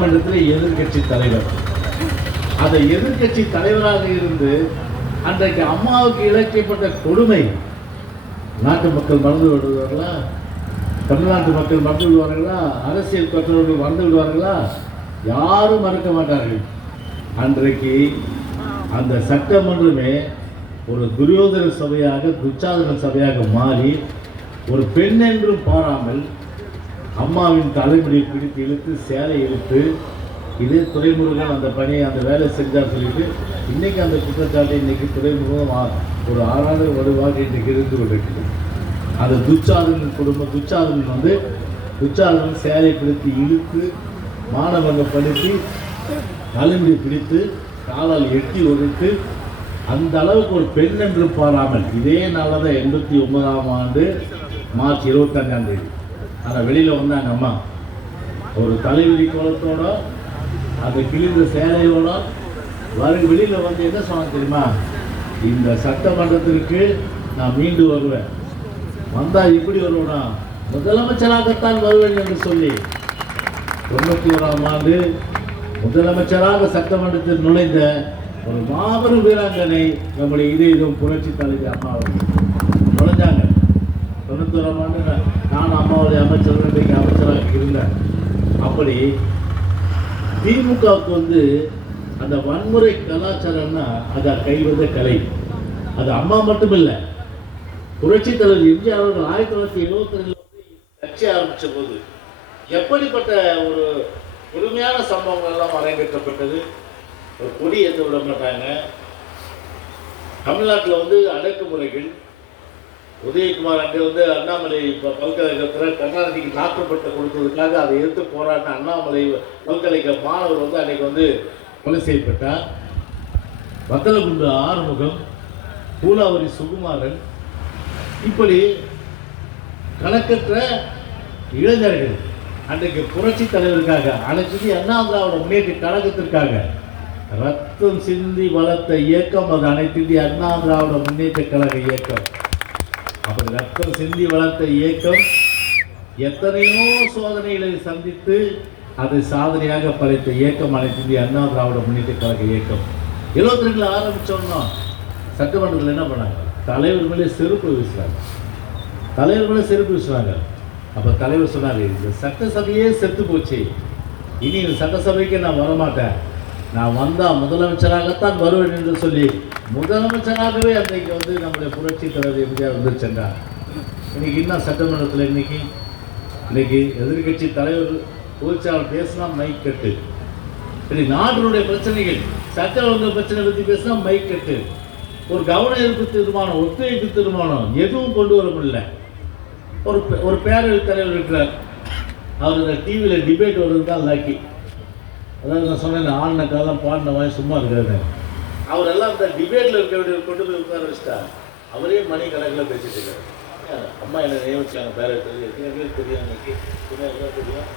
மன்றத்தில் எதிர்கட்சி தலைவர். அந்த எதிர்கட்சி தலைவராக இருந்து அன்றைக்கு அம்மாவுக்கு இழைக்கப்பட்ட கொடுமை நாட்டு மக்கள் மறந்து விடுவார்களா? தமிழ்நாட்டு மக்கள் மறந்து விடுவார்களா? அரசியல் கற்றவர்கள் மறந்து விடுவார்களா? யாரும் மறக்க மாட்டார்கள். அன்றைக்கு அந்த சட்டமன்றமே ஒரு துரியோதன சபையாக, துச்சாதன சபையாக மாறி ஒரு பெண் என்றும் பாராமல் அம்மாவின் தலைமுடியை பிடித்து இழுத்து சேலை இழுத்து இதே துறைமுருகன் அந்த பணியை அந்த வேலை செஞ்சார் சொல்லிட்டு இன்னைக்கு அந்த குற்றச்சாட்டை இன்னைக்கு துறைமுகம் ஒரு 6 ஆண்டு வருவாக இன்றைக்கு இருந்து கொண்டிருக்கிறது. அந்த துச்சாதனன் குடும்பம், துச்சாதனன் சேலை பிடித்து இழுத்து மானவங்கப்படுத்தி தலைமுடி பிடித்து காலால் எட்டி ஒழித்து அந்த அளவுக்கு ஒரு பெண் என்று பாராமல் இதே நாளில் தான் 89ஆம் ஆண்டு மார்ச் 25ஆம் தேதி ஆனால் வெளியில் வந்தாங்க அம்மா ஒரு தலைவிதி கோலத்தோட அந்த கிழிந்த சேலையோட வெளியில் வந்து என்ன சொன்ன தெரியுமா? இந்த சட்டமன்றத்திற்கு நான் மீண்டு வருவேன், வந்தால் இப்படி வருவேனா, முதலமைச்சராகத்தான் வருவேன் என்று சொல்லி 91ஆம் ஆண்டு முதலமைச்சராக சட்டமன்றத்தில் நுழைந்த ஒரு மாபெரும் வீராங்கனை நம்முடைய இதயம் புரட்சி தலைவி அம்மா அவர்கள் நுழைஞ்சாங்க. 91ஆம் ஆண்டு நான் அம்மாவுடைய அமைச்சர் இன்றைக்கு அமைச்சராக இருந்தேன். அப்படி திமுகவுக்கு வந்து அந்த வன்முறை கலாச்சாரம்னா அதை கைவந்த கலை. அது அம்மா மட்டும் இல்லை, புரட்சி தலைவர் எம்ஜிஆர் அவர்கள் 1972 கட்சி ஆரம்பித்த போது எப்படிப்பட்ட ஒரு கொடுமையான சம்பவங்கள் எல்லாம் அரங்கேற்றப்பட்டது. ஒரு கொடி ஏற்ற விட மாட்டாங்க. தமிழ்நாட்டில் வந்து அடக்குமுறைகள். உதயகுமார் அங்கே வந்து அண்ணாமலை பல்கலைக்கழகத்தில் கருணாநிதிக்கு டாக்டர் பட்டம் கொடுத்ததுக்காக அதை எடுத்து போராட்ட அண்ணாமலை பல்கலைக்கழக மாணவர் வந்து அன்னைக்கு வந்து கொலை செய்யப்பட்டார். வத்தலகுண்டு ஆறுமுகம், பூலாவரி சுகுமாரன், இப்படி கணக்கற்ற இளைஞர்கள் அன்றைக்கு புரட்சி தலைவருக்காக, அனைத்து அண்ணா திராவிட முன்னேற்ற கழகத்திற்காக ரத்தம் சிந்தி வளர்த்த இயக்கம் அது அனைத்து இந்திய அண்ணா திராவிட முன்னேற்ற கழக இயக்கம். அப்படி ரத்தம் சிந்தி வளர்த்த இயக்கம் எத்தனையோ சோதனைகளை சந்தித்து அதை சாதனையாக படைத்த இயக்கம் அனைத்து இந்திய அண்ணா திராவிட முன்னேற்ற கழக இயக்கம். 72 ஆரம்பிச்சோம்னா சட்டமன்றத்தில் என்ன பண்ணாங்க? தலைவர் மேலே செருப்பு வீசுறாங்க. அப்போ தலைவர் சொன்னார், இந்த சட்டசபையே செத்து போச்சு, இனி இந்த சட்டசபைக்கு நான் வரமாட்டேன், நான் வந்தால் முதலமைச்சராகத்தான் வருவேன் என்று சொல்லி முதலமைச்சராகவே அன்றைக்கு வந்து நம்முடைய புரட்சி தலைவர் எம்ஜிஆர் வந்து சென்றார். இன்னைக்கு இன்னும் சட்டமன்றத்தில் இன்னைக்கு எதிர்கட்சி தலைவர் பொதுச்சாளர் பேசினா மைக் கட்டு, சரி நாட்டினுடைய பிரச்சனைகள் சட்ட ஒழுங்கு பிரச்சனை பற்றி பேசினா மைக் கட்டு, ஒரு கவன ஈர்ப்பு தீர்மானம், ஒத்துழைப்பு தீர்மானம் எதுவும் கொண்டு வர முடியல. ஒரு பேரவைத் தலைவர் இருக்கிறார், அவர் இந்த டிவியில் டிபேட் வருது தான் லாக்கி. அதாவது நான் சொன்னேன், ஆடின காலம் பாடின வாங்கி சும்மா இருக்காரு. அவரெல்லாம் இந்த டிபேட்டில் இருக்க வேண்டிய கொண்டு போய் உட்கார வச்சுட்டா அவரே மணி கணக்கில் பேசிட்டு இருக்காரு. அம்மா என்னை நியமிச்சாங்க பேரவைத் தலைவர், தெரியும், இன்னைக்கு தெரியும்.